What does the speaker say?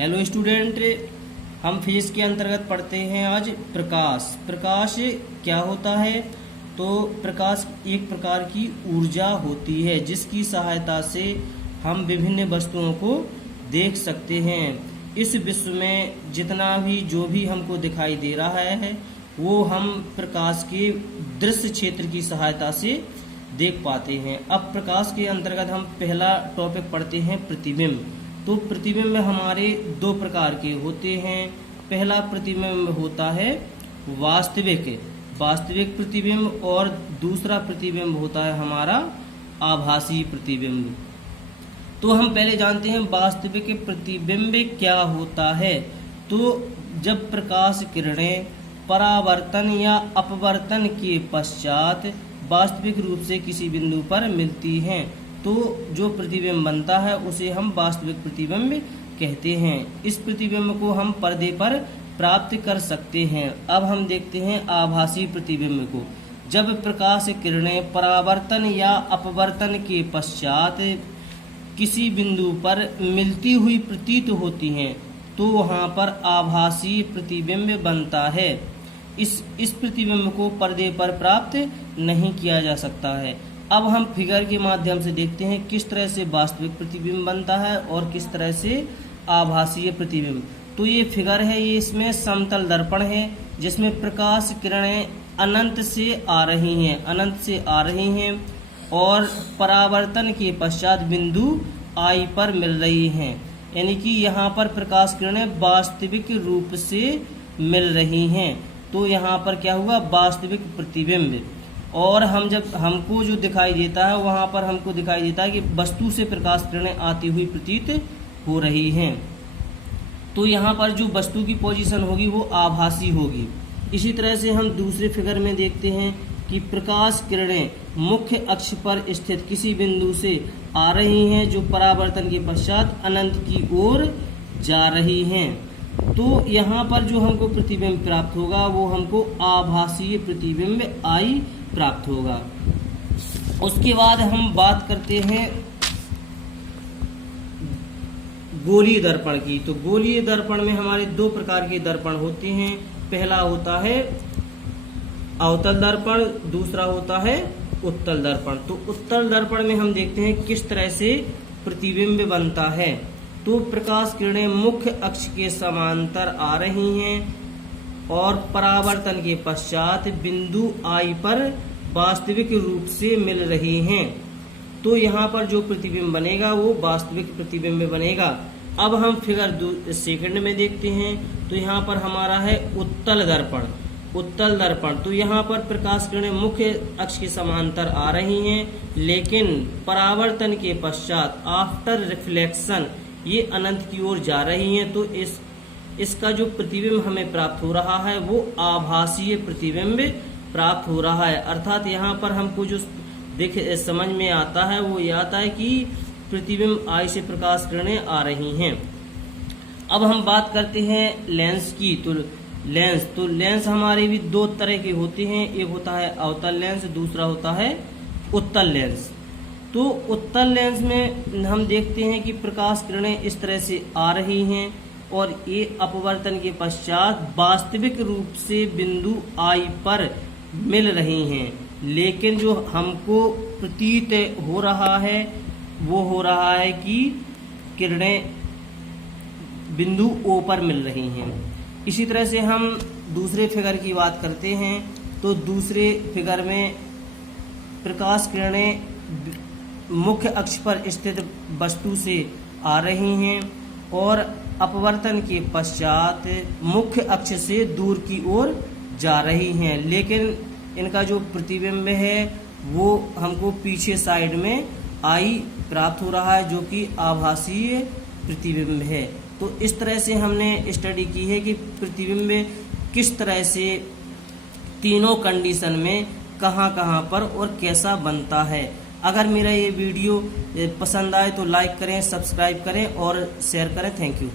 Hello student, हम physics के अंतर्गत पढ़ते हैं आज प्रकाश। प्रकाश क्या होता है? तो प्रकाश एक प्रकार की ऊर्जा होती है जिसकी सहायता से हम विभिन्न वस्तुओं को देख सकते हैं। इस विश्व में जितना भी जो भी हमको दिखाई दे रहा है वो हम प्रकाश के दृश्य क्षेत्र की सहायता से देख पाते हैं। अब प्रकाश के अंतर्गत हम पहला टॉपिक पढ़ते हैं प्रतिबिंब। तो प्रतिबिंब हमारे दो प्रकार के होते हैं। पहला प्रतिबिंब होता है वास्तविक प्रतिबिंब और दूसरा प्रतिबिंब होता है हमारा आभासी प्रतिबिंब। तो हम पहले जानते हैं वास्तविक प्रतिबिंब क्या होता है। तो जब प्रकाश किरणें परावर्तन या अपवर्तन के पश्चात वास्तविक रूप से किसी बिंदु पर मिलती हैं तो जो प्रतिबिंब बनता है उसे हम वास्तविक प्रतिबिंब कहते हैं। इस प्रतिबिंब को हम पर्दे पर प्राप्त कर सकते हैं। अब हम देखते हैं आभासी प्रतिबिंब को। जब प्रकाश किरणें परावर्तन या अपवर्तन के पश्चात किसी बिंदु पर मिलती हुई प्रतीत होती हैं तो वहां पर आभासी प्रतिबिंब बनता है। इस प्रतिबिंब को पर्दे पर प्राप्त नहीं किया जा सकता है। अब हम फिगर के माध्यम से देखते हैं किस तरह से वास्तविक प्रतिबिंब बनता है और किस तरह से आभासीय प्रतिबिंब। तो ये फिगर है, ये इसमें समतल दर्पण है जिसमें प्रकाश किरणें अनंत से आ रही हैं और परावर्तन के पश्चात बिंदु आई पर मिल रही हैं। यानी कि यहाँ पर प्रकाश किरणें वास्तविक रूप से मिल रही हैं। तो यहाँ पर क्या हुआ? वास्तविक प्रतिबिंब। और हम जब हमको जो दिखाई देता है वहाँ पर हमको दिखाई देता है कि वस्तु से प्रकाश किरणें आती हुई प्रतीत हो रही हैं। तो यहाँ पर जो वस्तु की पोजीशन होगी वो आभासी होगी। इसी तरह से हम दूसरे फिगर में देखते हैं कि प्रकाश किरणें मुख्य अक्ष पर स्थित किसी बिंदु से आ रही हैं जो परावर्तन के पश्चात अनंत की ओर जा रही हैं। तो यहाँ पर जो हमको प्रतिबिंब प्राप्त होगा वो हमको आभासीय प्रतिबिंब आई प्राप्त होगा। उसके बाद हम बात करते हैं गोलीय दर्पण की। तो गोलीय दर्पण में हमारे दो प्रकार के दर्पण होते हैं। पहला होता है अवतल दर्पण, दूसरा होता है उत्तल दर्पण। तो उत्तल दर्पण में हम देखते हैं किस तरह से प्रतिबिंब बनता है। तो प्रकाश किरणें मुख्य अक्ष के समांतर आ रही हैं और परावर्तन के पश्चात बिंदु आई पर वास्तविक रूप से मिल रही हैं। तो यहाँ पर जो प्रतिबिंब बनेगा वो वास्तविक प्रतिबिंब बनेगा। अब हम फिगर सेकंड में देखते हैं। तो यहाँ पर हमारा है उत्तल दर्पण। तो यहाँ पर प्रकाश किरणें मुख्य अक्ष के समांतर आ रही हैं लेकिन परावर्तन के पश्चात आफ्टर रिफ्लेक्शन ये अनंत की ओर जा रही हैं। तो इसका जो प्रतिबिंब हमें प्राप्त हो रहा है वो आभासीय प्रतिबिंब प्राप्त हो रहा है। अर्थात यहाँ पर हमको जो समझ में आता है वो ये आता है कि प्रतिबिंब आई से प्रकाश किरणें आ रही हैं। अब हम बात करते हैं लेंस की। तो लेंस हमारे भी दो तरह के होते हैं। एक होता है अवतल लेंस, दूसरा होता है उत्तल लेंस। तो उत्तल लेंस में हम देखते हैं कि प्रकाश किरणें इस तरह से आ रही हैं और ये अपवर्तन के पश्चात वास्तविक रूप से बिंदु आई पर मिल रही हैं। लेकिन जो हमको प्रतीत हो रहा है वो हो रहा है कि किरणें बिंदु ओ पर मिल रही हैं। इसी तरह से हम दूसरे फिगर की बात करते हैं। तो दूसरे फिगर में प्रकाश किरणें मुख्य अक्ष पर स्थित वस्तु से आ रही हैं और अपवर्तन के पश्चात मुख्य अक्ष से दूर की ओर जा रही हैं। लेकिन इनका जो प्रतिबिंब है वो हमको पीछे साइड में आई प्राप्त हो रहा है जो कि आभासीय प्रतिबिंब है। तो इस तरह से हमने स्टडी की है कि प्रतिबिंब किस तरह से तीनों कंडीशन में कहाँ पर और कैसा बनता है। अगर मेरा ये वीडियो पसंद आए तो लाइक करें, सब्सक्राइब करें और शेयर करें। Thank you.